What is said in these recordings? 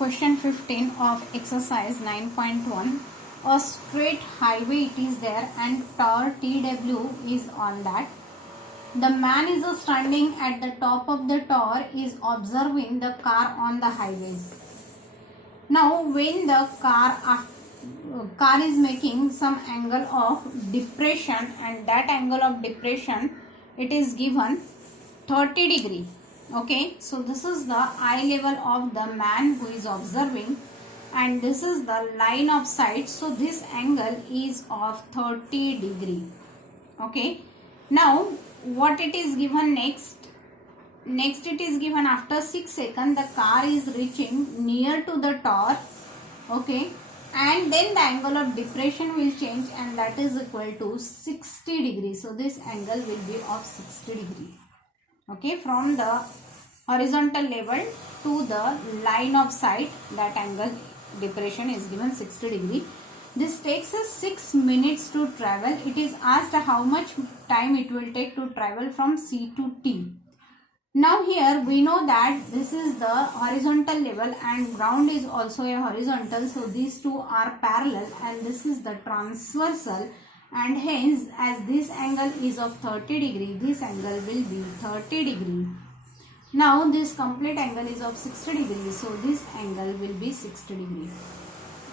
question 15 of exercise 9.1. A straight highway it is there and tor TW is on that. The man is standing at the top of the tor is observing the car on the highways. Now when the car is making some angle of depression, and that angle of depression it is given 30 degree. Okay, so this is the eye level of the man who is observing, and this is the line of sight. So this angle is of 30 degree. Okay, now what it is given next it is given after 6 seconds the car is reaching near to the tor. Okay, and then the angle of depression will change, and that is equal to 60 degrees. So this angle will be of 60 degree. Okay, from the horizontal level to the line of sight, that angle depression is given 60 degree. This takes us 6 minutes to travel. It is asked how much time it will take to travel from C to T. Now here we know that this is the horizontal level and ground is also a horizontal. So these two are parallel and this is the transversal, and hence as this angle is of 30 degree, this angle will be 30 degree. Now this complete angle is of 60 degree. So this angle will be 60 degree.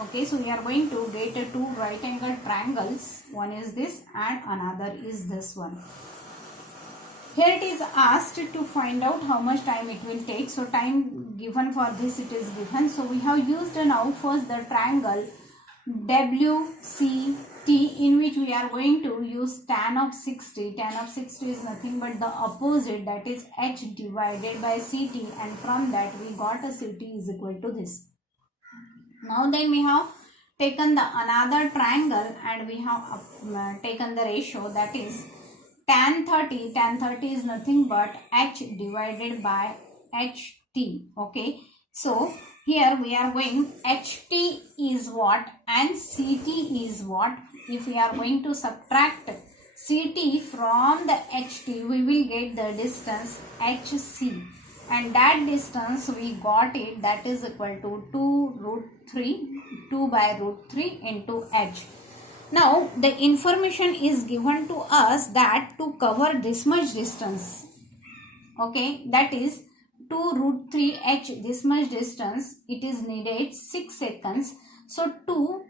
Okay, so we are going to get two right angle triangles. One is this and another is this one. Here it is asked to find out how much time it will take. So time given for this it is given. So we have used now first the triangle WCT, in which we are going to use tan of 60. Tan of 60 is nothing but the opposite, that is H divided by CT, and from that we got a CT is equal to this. Now then we have taken the another triangle and we have taken the ratio, that is tan 30. Tan 30 is nothing but H divided by HT. Okay, so here we are going HT is what and CT is what. If we are going to subtract CT from the HT, we will get the distance HC, and that distance we got it, that is equal to 2 by root 3 into H. Now the information is given to us that to cover this much distance, okay, that is 2 root 3 H, this much distance, it is needed 6 seconds. So to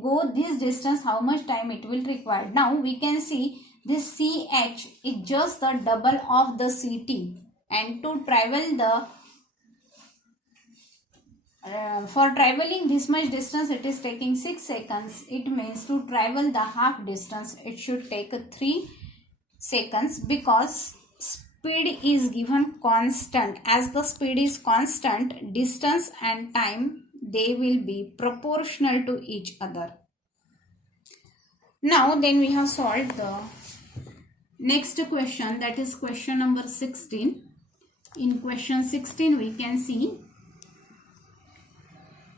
go this distance, how much time it will require? Now we can see this CH is just the double of the CT, and to travel the for traveling this much distance it is taking 6 seconds. It means to travel the half distance it should take 3 seconds, because speed is given constant. As the speed is constant, distance and time they will be proportional to each other. Now then we have solved the next question, that is question number 16. In question 16 we can see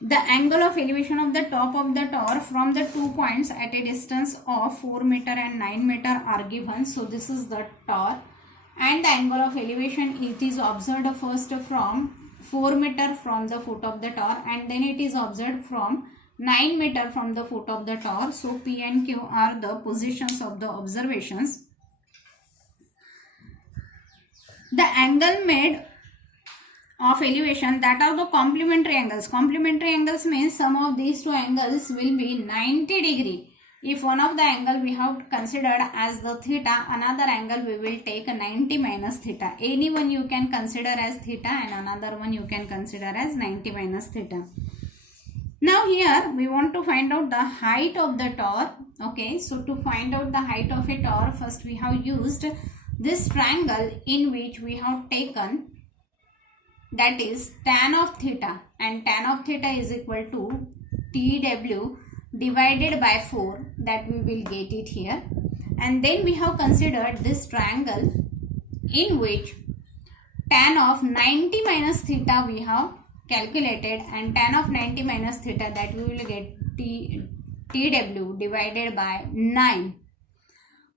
the angle of elevation of the top of the tor from the 2 points at a distance of 4 meter and 9 meter are given. So this is the tor, and the angle of elevation it is observed first from 4 meter from the foot of the tor, and then it is observed from 9 meter from the foot of the tor. So P and Q are the positions of the observations. The angle made of elevation, that are the complementary angles. Complementary angles means some of these two angles will be 90 degree. If one of the angle we have considered as the theta, another angle we will take 90 minus theta. Any one you can consider as theta and another one you can consider as 90 minus theta. Now here we want to find out the height of the tor. Okay, so to find out the height of a tor, first we have used this triangle in which we have taken, that is tan of theta, and tan of theta is equal to TW divided by 4, that we will get it here. And then we have considered this triangle in which tan of 90 minus theta we have calculated, and tan of 90 minus theta, that we will get TW divided by 9.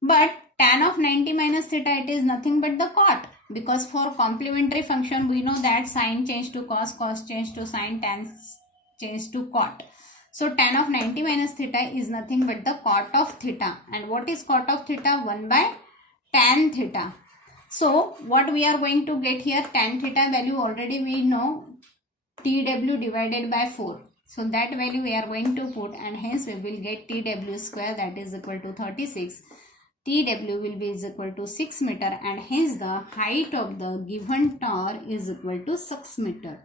But tan of 90 minus theta, it is nothing but the cot. because for complementary function we know that sine change to cos, cos change to sine, tan change to cot. So tan of 90 minus theta is nothing but the cot of theta. And what is cot of theta? 1 by tan theta. So what we are going to get here, tan theta value already we know, TW divided by 4. So that value we are going to put, and hence we will get TW square, that is equal to 36. TW will be is equal to 6 meter, and hence the height of the given tower is equal to 6 meter.